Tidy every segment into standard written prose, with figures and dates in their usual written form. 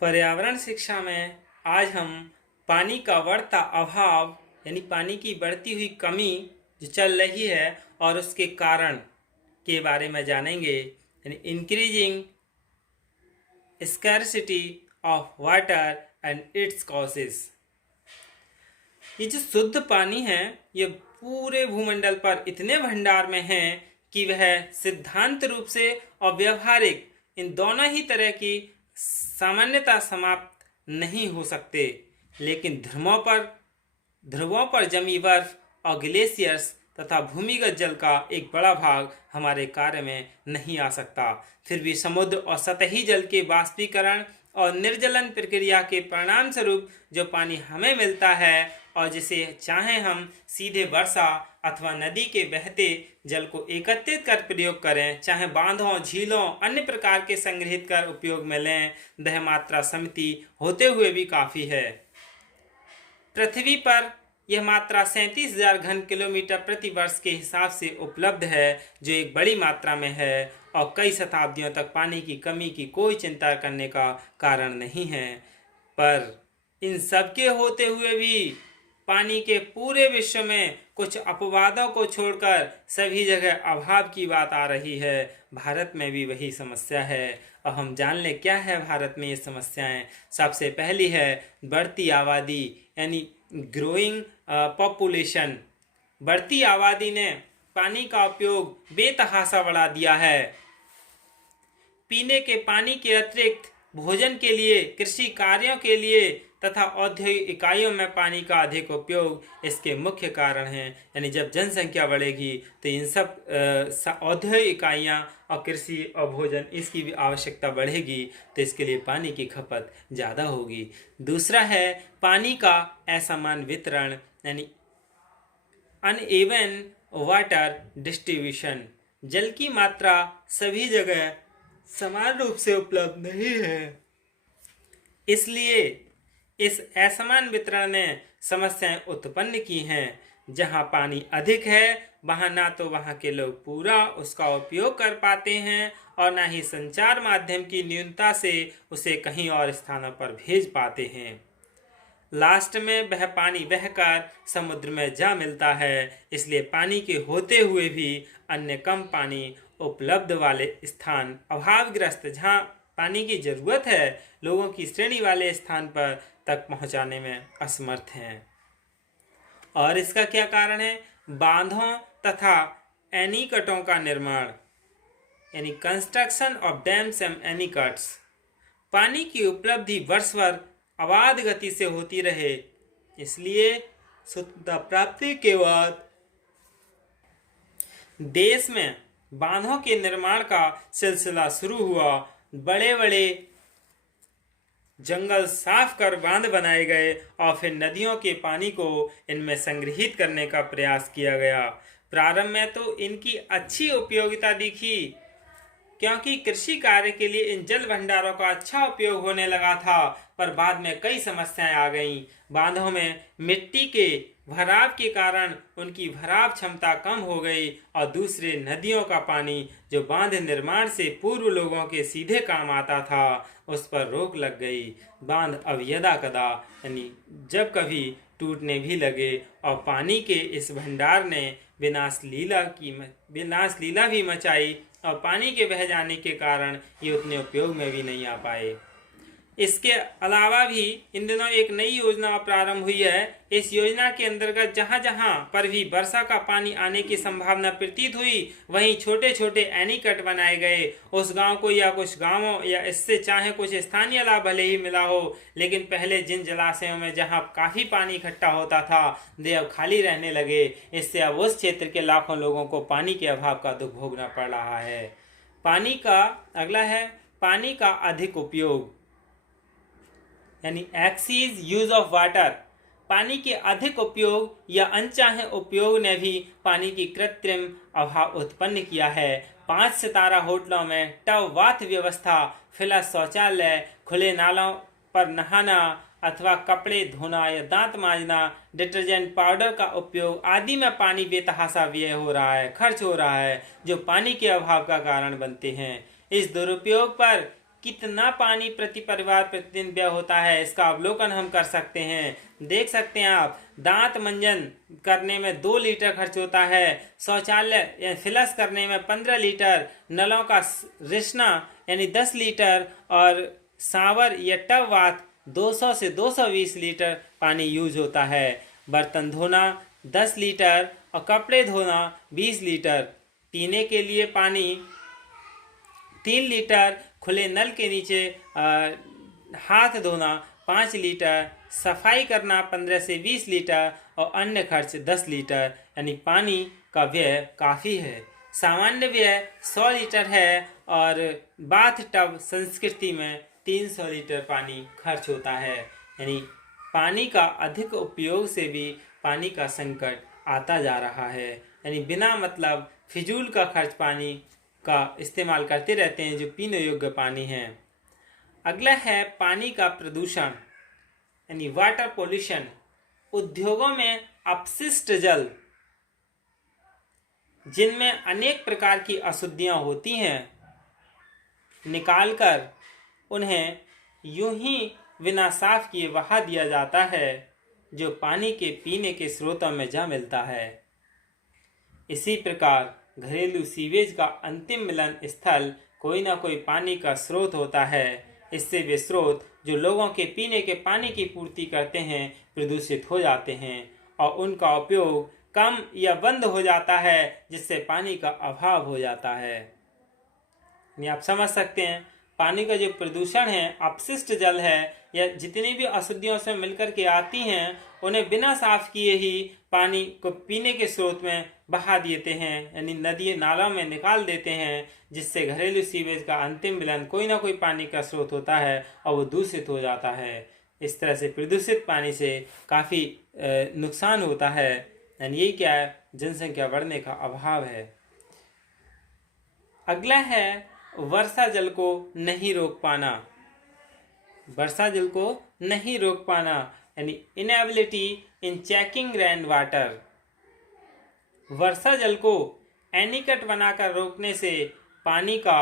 पर्यावरण शिक्षा में आज हम पानी का बढ़ता अभाव यानी पानी की बढ़ती हुई कमी जो चल रही है और उसके कारण के बारे में जानेंगे। यानी increasing scarcity of water and it's causes. ये जो शुद्ध पानी है ये पूरे भूमंडल पर इतने भंडार में है कि वह सिद्धांत रूप से और व्यवहारिक इन दोनों ही तरह की सामान्यता समाप्त नहीं हो सकते, लेकिन ध्रुवों पर जमी बर्फ और ग्लेशियर्स तथा भूमिगत जल का एक बड़ा भाग हमारे कार्य में नहीं आ सकता। फिर भी समुद्र और सतही जल के वाष्पीकरण और निर्जलन प्रक्रिया के परिणाम स्वरूप जो पानी हमें मिलता है और जिसे चाहे हम सीधे वर्षा अथवा नदी के बहते जल को एकत्रित कर प्रयोग करें, चाहे बांधों, झीलों, अन्य प्रकार के संग्रहित कर उपयोग में लें, वह मात्रा समिति होते हुए भी काफ़ी है। पृथ्वी पर यह मात्रा 37,000 घन किलोमीटर प्रति वर्ष के हिसाब से उपलब्ध है, जो एक बड़ी मात्रा में है और कई शताब्दियों तक पानी की कमी की कोई चिंता करने का कारण नहीं है। पर इन सब के होते हुए भी पानी के पूरे विश्व में कुछ अपवादों को छोड़कर सभी जगह अभाव की बात आ रही है। भारत में भी वही समस्या है और हम जान लें क्या है भारत में ये समस्याएं। सबसे पहली है बढ़ती आबादी यानी ग्रोइंग पॉपुलेशन। बढ़ती आबादी ने पानी का उपयोग बेतहाशा बढ़ा दिया है। पीने के पानी के अतिरिक्त भोजन के लिए, कृषि कार्यों के लिए तथा औद्योगिक इकाइयों में पानी का अधिक उपयोग इसके मुख्य कारण हैं। यानी जब जनसंख्या बढ़ेगी तो इन सब औद्योगिक इकाइयाँ और कृषि और भोजन इसकी भी आवश्यकता बढ़ेगी, तो इसके लिए पानी की खपत ज़्यादा होगी। दूसरा है पानी का असमान वितरण यानी अनइवन वाटर डिस्ट्रीब्यूशन। जल की मात्रा सभी जगह समान रूप से उपलब्ध नहीं है, इसलिए इस असमान वितरण ने समस्याएं उत्पन्न की हैं। जहां पानी अधिक है वहां ना तो वहां के लोग पूरा उसका उपयोग कर पाते हैं और ना ही संचार माध्यम की न्यूनता से उसे कहीं और स्थानों पर भेज पाते हैं। लास्ट में वह पानी बहकर समुद्र में जा मिलता है। इसलिए पानी के होते हुए भी अन्य कम पानी उपलब्ध वाले स्थान अभावग्रस्त, जहाँ पानी की जरूरत है, लोगों की श्रेणी वाले स्थान पर तक पहुंचाने में असमर्थ हैं। और इसका क्या कारण है? बांधों तथा एनीकटों का निर्माण यानी कंस्ट्रक्शन ऑफ डैम्स एंड एनीकट्स। पानी की उपलब्धि वर्ष भर अबाध गति से होती रहे, इसलिए शुद्धता प्राप्ति के बाद देश में बांधों के निर्माण का सिलसिला शुरू हुआ। बड़े बड़े जंगल साफ कर बांध बनाए गए और फिर नदियों के पानी को इनमें संग्रहित करने का प्रयास किया गया। प्रारंभ में तो इनकी अच्छी उपयोगिता दिखी, क्योंकि कृषि कार्य के लिए इन जल भंडारों का अच्छा उपयोग होने लगा था, पर बाद में कई समस्याएं आ गईं। बांधों में मिट्टी के भराव के कारण उनकी भराव क्षमता कम हो गई और दूसरे नदियों का पानी जो बांध निर्माण से पूर्व लोगों के सीधे काम आता था उस पर रोक लग गई। बांध अब यदा कदा यानी जब कभी टूटने भी लगे और पानी के इस भंडार ने विनाश लीला भी मचाई और पानी के बह जाने के कारण ये उतने उपयोग में भी नहीं आ पाए। इसके अलावा भी इन दिनों एक नई योजना प्रारंभ हुई है। इस योजना के अंतर्गत जहां जहां पर भी वर्षा का पानी आने की संभावना प्रतीत हुई वहीं छोटे छोटे एनीकट बनाए गए। उस गांव को या कुछ गांवों या इससे चाहे कुछ स्थानीय लाभ भले ही मिला हो, लेकिन पहले जिन जलाशयों में जहां काफी पानी इकट्ठा होता था वे अब खाली रहने लगे। इससे अब उस क्षेत्र के लाखों लोगों को पानी के अभाव का दुख भोगना पड़ रहा है। पानी का अगला है पानी का अधिक उपयोग यानी एक्सीज यूज ऑफ वाटर। पानी के अधिक उपयोग या अनचाहे उपयोग ने भी पानी की कृत्रिम अभाव उत्पन्न किया है। 5 सितारा होटलों में टब बाथ व्यवस्था, फ्लश शौचालय, खुले नालों पर नहाना अथवा कपड़े धोना या दांत मांजना, डिटर्जेंट पाउडर का उपयोग आदि में पानी बेतहाशा व्यय हो रहा है, खर्च हो रहा है, जो पानी के अभाव का कारण बनते हैं। इस दुरुपयोग पर कितना पानी प्रति परिवार प्रतिदिन व्यय होता है इसका अवलोकन हम कर सकते हैं। देख सकते हैं आप, दांत मंजन करने में 2 लीटर खर्च होता है, शौचालय या फ्लश करने में 15 लीटर, नलों का रिसना यानी 10 लीटर और शावर या टब बाथ 200 से 220 लीटर पानी यूज होता है। बर्तन धोना 10 लीटर और कपड़े धोना 20 लीटर। पीने के लिए पानी 3 लीटर, खुले नल के नीचे हाथ धोना 5 लीटर, सफाई करना 15 से 20 लीटर और अन्य खर्च 10 लीटर। यानी पानी का व्यय काफ़ी है। सामान्य व्यय 100 लीटर है और बाथ टब संस्कृति में 300 लीटर पानी खर्च होता है। यानी पानी का अधिक उपयोग से भी पानी का संकट आता जा रहा है। यानी बिना मतलब फिजूल का खर्च पानी का इस्तेमाल करते रहते हैं जो पीने योग्य पानी है। अगला है पानी का प्रदूषण यानी वाटर पोल्यूशन। उद्योगों में अपशिष्ट जल जिनमें अनेक प्रकार की अशुद्धियां होती हैं निकालकर उन्हें यूं ही बिना साफ किए बहा दिया जाता है जो पानी के पीने के स्रोतों में जा मिलता है। इसी प्रकार घरेलू सीवेज का अंतिम मिलन स्थल कोई ना कोई पानी का स्रोत होता है। इससे वे स्रोत जो लोगों के पीने के पानी की पूर्ति करते हैं प्रदूषित हो जाते हैं और उनका उपयोग कम या बंद हो जाता है जिससे पानी का अभाव हो जाता है। यानी आप समझ सकते हैं पानी का जो प्रदूषण है, अपशिष्ट जल है या जितनी भी अशुद्धियों से मिलकर के आती हैं उन्हें बिना साफ किए ही पानी को पीने के स्रोत में बहा देते हैं, यानी नदी नालों में निकाल देते हैं, जिससे घरेलू सीवेज का अंतिम मिलन कोई ना कोई पानी का स्रोत होता है और वो दूषित हो जाता है। इस तरह से प्रदूषित पानी से काफ़ी नुकसान होता है। यानी यही क्या है, जनसंख्या बढ़ने का अभाव है। अगला है वर्षा जल को नहीं रोक पाना। वर्षा जल को नहीं रोक पाना यानी inability in checking rain water. वर्षा जल को एनीकट बनाकर रोकने से पानी का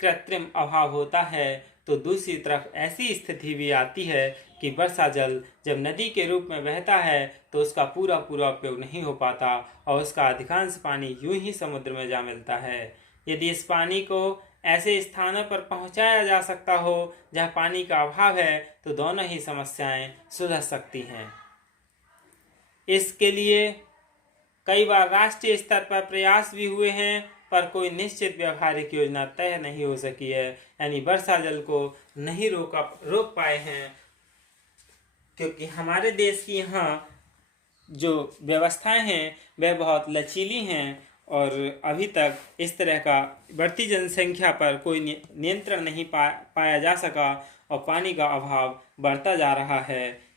कृत्रिम अभाव होता है, तो दूसरी तरफ ऐसी स्थिति भी आती है कि वर्षा जल जब नदी के रूप में बहता है तो उसका पूरा उपयोग नहीं हो पाता और उसका अधिकांश पानी यूं ही समुद्र में जा मिलता है। यदि इस पानी को ऐसे स्थानों पर पहुंचाया जा सकता हो जहां पानी का अभाव है तो दोनों ही समस्याएं सुलझ सकती हैं। इसके लिए कई बार राष्ट्रीय स्तर पर प्रयास भी हुए हैं पर कोई निश्चित व्यवहारिक योजना तय नहीं हो सकी है। यानी वर्षा जल को नहीं रोक पाए हैं क्योंकि हमारे देश की यहाँ जो व्यवस्थाएं हैं वह बहुत लचीली हैं और अभी तक इस तरह का बढ़ती जनसंख्या पर कोई नियंत्रण नहीं पाया जा सका और पानी का अभाव बढ़ता जा रहा है।